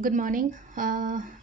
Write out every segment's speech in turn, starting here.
Good morning.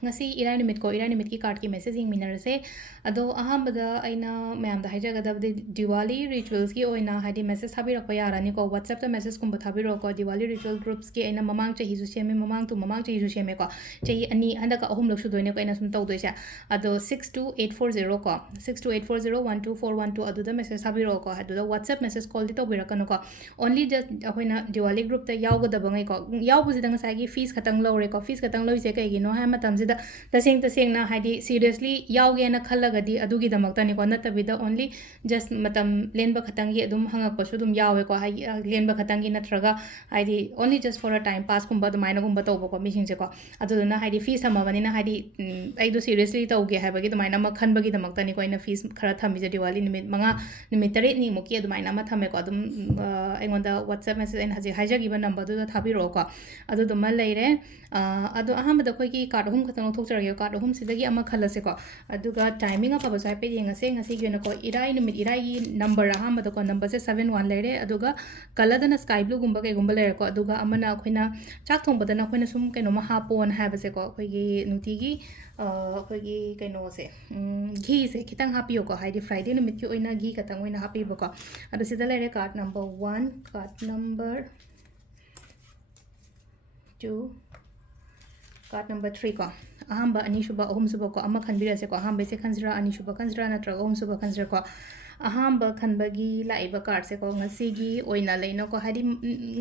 Ngasi irai numit ko irai numit ki card ki message ing minarase ado ahambada aina mayam da haijagadabdi Diwali rituals ki oina haidi message thabirako yarani ko WhatsApp ta message kumba thabirako Diwali ritual groups ki aina mamang chahi ju seme mamang chahi ju seme ko chahi ani handaka ahum lok sudoine ko aina sum tawdoisa ado 62840 ko 62840 12412 adu da message thabirako adu da WhatsApp message call di tawbirakano ko only just ahoina Diwali group ta yawgadaba ngai ko yawbuji da ngasai gi fees khatang lawre ko fees katang loise kaigino ha matamsida taseng na haidi seriously yauge na khallagadi adugi damakta ni ko natabida only just matam lenba khatang gi adum hangak pasu dum yawe ko hai lenba khatang gi natraga haidi only just for a time pass kumba dumaina gumba tawbo ko mising je ko aduna haidi fees amabani na haidi aidu seriously tawge haibagi dumaina ma khanbagi damakta ni ko ina fees khara thamije Diwali nimit manga nimit tare ni muki dumaina ma thame ko adum aingonda WhatsApp message en haji haijagi ba number du da thabiro ko adu duma leire ado ahambada khoi card hum khatang thokjarage card hum sidagi ama khalase ko aduga timing apa ba sai pe yengase ngasi gi na ko irai numit irai gi number ahambada ko number se 71 leire aduga kaladana sky blue gumba ke gumba leire ko aduga amana khoina chak thongbada na khoina sum kaino ma hapon habase ko khoi gi nuti gi khoi gi kaino se ghi se khitang hapiyo ko haidi Friday numit ki oina ghi katang oina hapi ba ko adu sida leire card number 1 card number 2 card number 3 ko ahamba ani shuba ahum suba ko ama khanbira se ko ahamba se khanjra ani shuba khanjra natra ahum suba khanjra ko ahamba khanbagi laiba card se ko ngasi gi oina leina ko hadi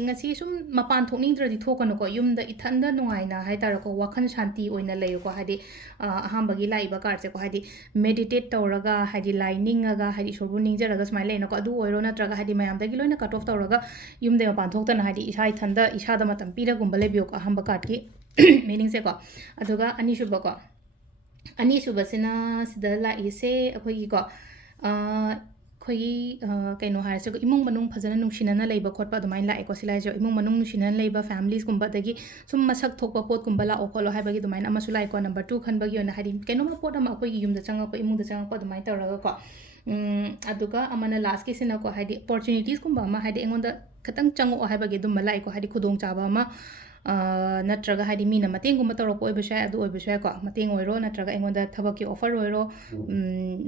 ngasi sum mapan thokning dradi thokano ko yumda ithanda nuaina haitara ko wakhan shanti oina leyo ko hadi ahamba gi laiba card se ko hadi meditate tawraga hadi lining aga hadi sorbu ningjaraga smile leina ko adu oiro natraga hadi mayam dagi loina cut off tawraga yumde mapan thoktana hadi isa ithanda isada matam pira gumba lebiyo ko ahamba card ki meaning se ko aduga ani shuba ko ani shuba sina sida la ise akhoi ko khoi kaino har se imung manung phajana nungsinana leiba khotpa dumai la eko silai jo imung manung nungsinana leiba families kumba dagi sum masak thokpa pot kumba la okolo haibagi dumai ama sulai ko number 2 khanbagi ona hari kaino ma pot ama khoi yumda changa ko imung da changa ko dumai tawraga ko aduga amana last ke sina ko hadi opportunities kumba ma hadi engonda khatang chango haibagi dum malai ko hadi khudong chaba ma natraga hadi mina mateng gumba tawrako oibasai adu oibasai ko mateng oiro natraga engonda thabaki offer oiro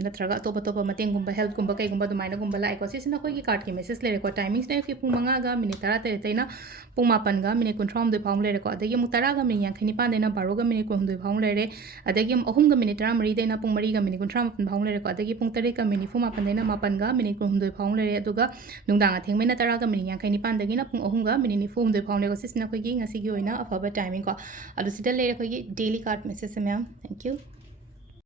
natraga topa topa mateng gumba help gumba kai gumba dumaina gumba lai ko sisina khoi gi card ki message lere ko timings na ki pung manga ga minute tara te teina pung mapan ga minute kunthrom de paung lere ko adagi mu tara ga min yang khani pan deina baro ga minute kun dui paung lere adagi ahum ga minute tara mari deina pung mari ga minute kunthrom paung lere ko adagi pung tare ka minute fu mapan deina mapan ga minute kun dui paung lere aduga nungdang atheng mena tara ga min yang khani pan dagi na pung ahum ga minute fu dui paung lere ko sisina khoi gi ngasi gi oina afaba timing ko adu sida lere khoi gi daily card message se ma'am thank you